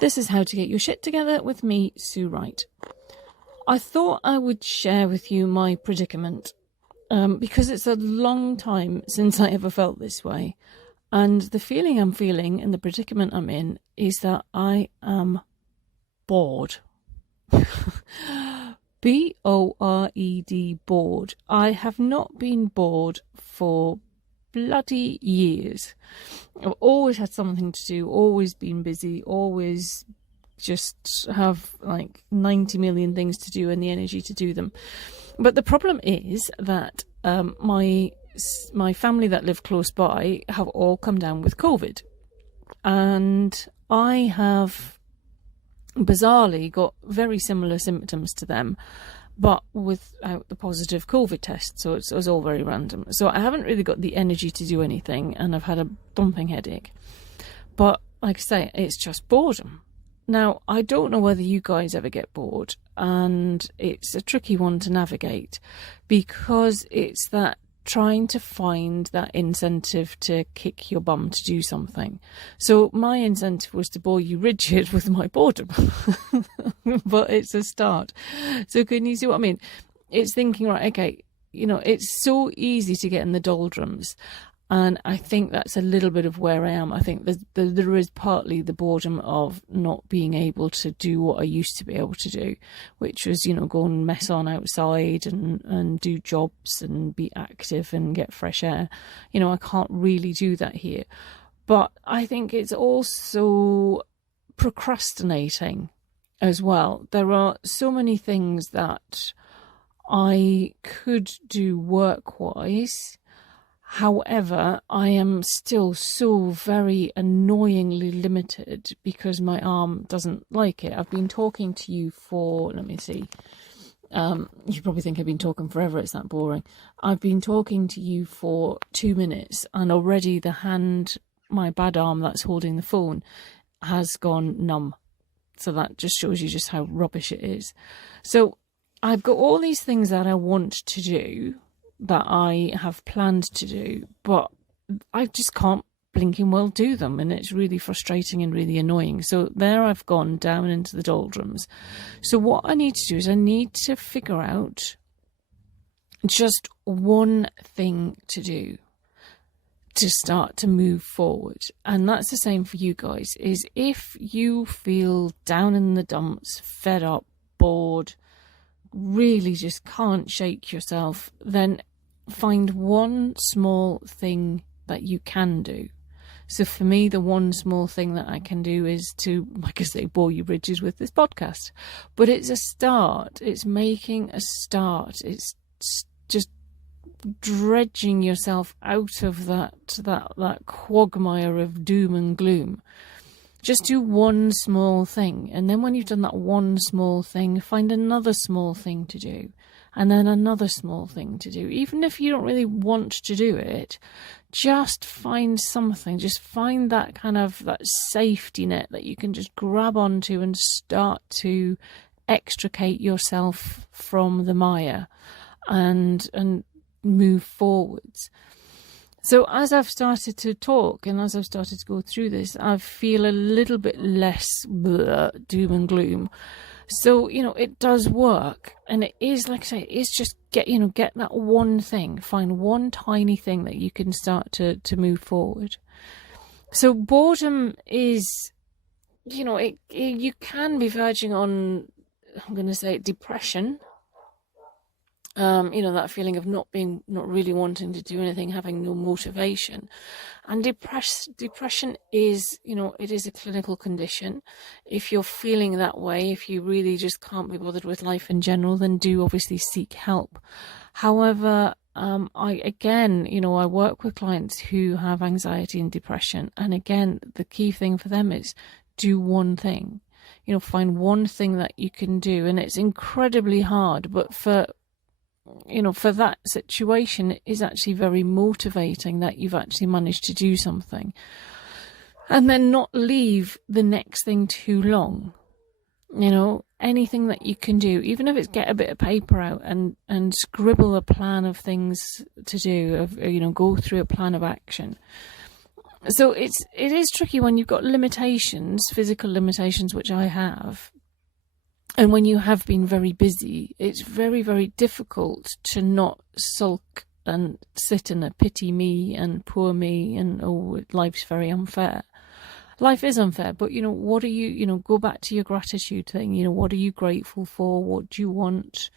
This is How to Get Your Shit Together with me, Sue Wright. I thought I would share with you my predicament because it's a long time since I ever felt this way. And the feeling I'm feeling and the predicament I'm in is that I am bored. B.O.R.E.D, bored. I have not been bored for bloody years. I've always had something to do, always been busy, always just have like 90 million things to do and the energy to do them. But the problem is that my family that live close by have all come down with COVID, and I have bizarrely got very similar symptoms to them, but without the positive COVID test. So it's all very random. So I haven't really got the energy to do anything, and I've had a thumping headache. But like I say, it's just boredom. Now, I don't know whether you guys ever get bored, and it's a tricky one to navigate because it's that trying to find that incentive to kick your bum to do something. So my incentive was to bore you rigid with my boredom, but it's a start. So can you see what I mean? It's thinking, right, okay, it's so easy to get in the doldrums. And I think that's a little bit of where I am. I think there is partly the boredom of not being able to do what I used to be able to do, which was, go and mess on outside and do jobs and be active and get fresh air. I can't really do that here. But I think it's also procrastinating as well. There are so many things that I could do work-wise. However, I am still so very annoyingly limited because my arm doesn't like it. I've been talking to you for, let me see. You probably think I've been talking forever. It's that boring. I've been talking to you for 2 minutes, and already the hand, my bad arm that's holding the phone, has gone numb. So that just shows you just how rubbish it is. So I've got all these things that I want to do, that I have planned to do, but I just can't blinking well do them, and it's really frustrating and really annoying. So there I've gone down into the doldrums. So what I need to do is I need to figure out just one thing to do to start to move forward. And that's the same for you guys, is if you feel down in the dumps, fed up, bored, really just can't shake yourself, then find one small thing that you can do. So for me, the one small thing that I can do is to, like I say, bore you rigid with this podcast. But it's a start. It's making a start. It's just dredging yourself out of that quagmire of doom and gloom. Just do one small thing, and then when you've done that one small thing, find another small thing to do, and then another small thing to do. Even if you don't really want to do it, just find something. Just find that kind of that safety net that you can just grab onto and start to extricate yourself from the mire and move forwards. So as I've started to talk and as I've started to go through this, I feel a little bit less doom and gloom. So, it does work. And it is, like I say, it's just get that one thing. Find one tiny thing that you can start to move forward. So boredom is, you can be verging on, I'm going to say, depression. That feeling of not really wanting to do anything, having no motivation. And depression is, it is a clinical condition. If you're feeling that way, if you really just can't be bothered with life in general, then do obviously seek help. However, I work with clients who have anxiety and depression. And again, the key thing for them is do one thing. Find one thing that you can do. And it's incredibly hard, but for that situation, it is actually very motivating that you've actually managed to do something. And then not leave the next thing too long. Anything that you can do, even if it's get a bit of paper out and scribble a plan of things to do, go through a plan of action. So it is tricky when you've got limitations, physical limitations, which I have. And when you have been very busy, it's very, very difficult to not sulk and sit in a pity me and poor me and, oh, life's very unfair. Life is unfair, but, what are you, go back to your gratitude thing. What are you grateful for? What do you want?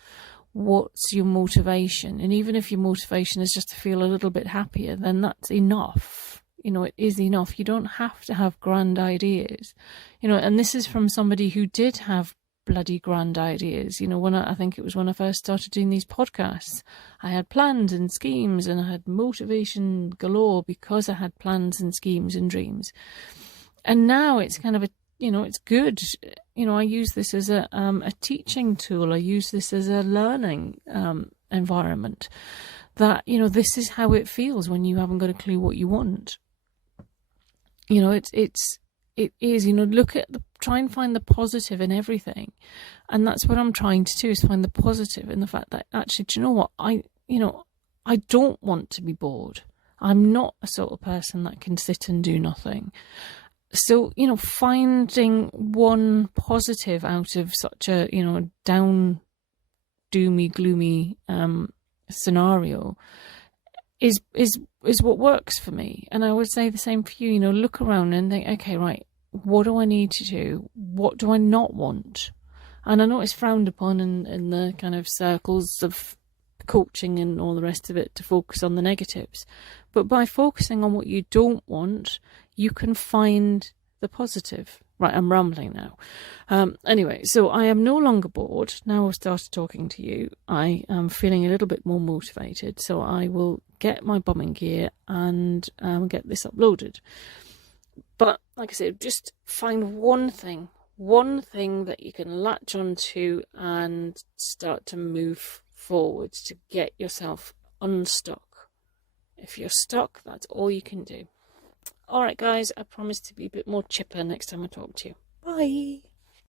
What's your motivation? And even if your motivation is just to feel a little bit happier, then that's enough. It is enough. You don't have to have grand ideas. And this is from somebody who did have bloody grand ideas. When I think it was when I first started doing these podcasts, I had plans and schemes and I had motivation galore because I had plans and schemes and dreams. And now it's kind of it's good. I use this as a teaching tool. I use this as a learning environment. That this is how it feels when you haven't got a clue what you want. It is, try and find the positive in everything. And that's what I'm trying to do, is find the positive in the fact that actually, do you know what? I don't want to be bored. I'm not a sort of person that can sit and do nothing. So, finding one positive out of such a, down, doomy, gloomy scenario is what works for me. And I would say the same for you. Look around and think, okay, right, what do I need to do? What do I not want? And I know it's frowned upon in the kind of circles of coaching and all the rest of it to focus on the negatives. But by focusing on what you don't want, you can find the positive. Right, I'm rambling now. Anyway, so I am no longer bored. Now I've started talking to you, I am feeling a little bit more motivated. So I will get my bumming gear and get this uploaded. But like I said, just find one thing that you can latch onto and start to move forwards to get yourself unstuck. If you're stuck, that's all you can do. All right, guys, I promise to be a bit more chipper next time I talk to you. Bye.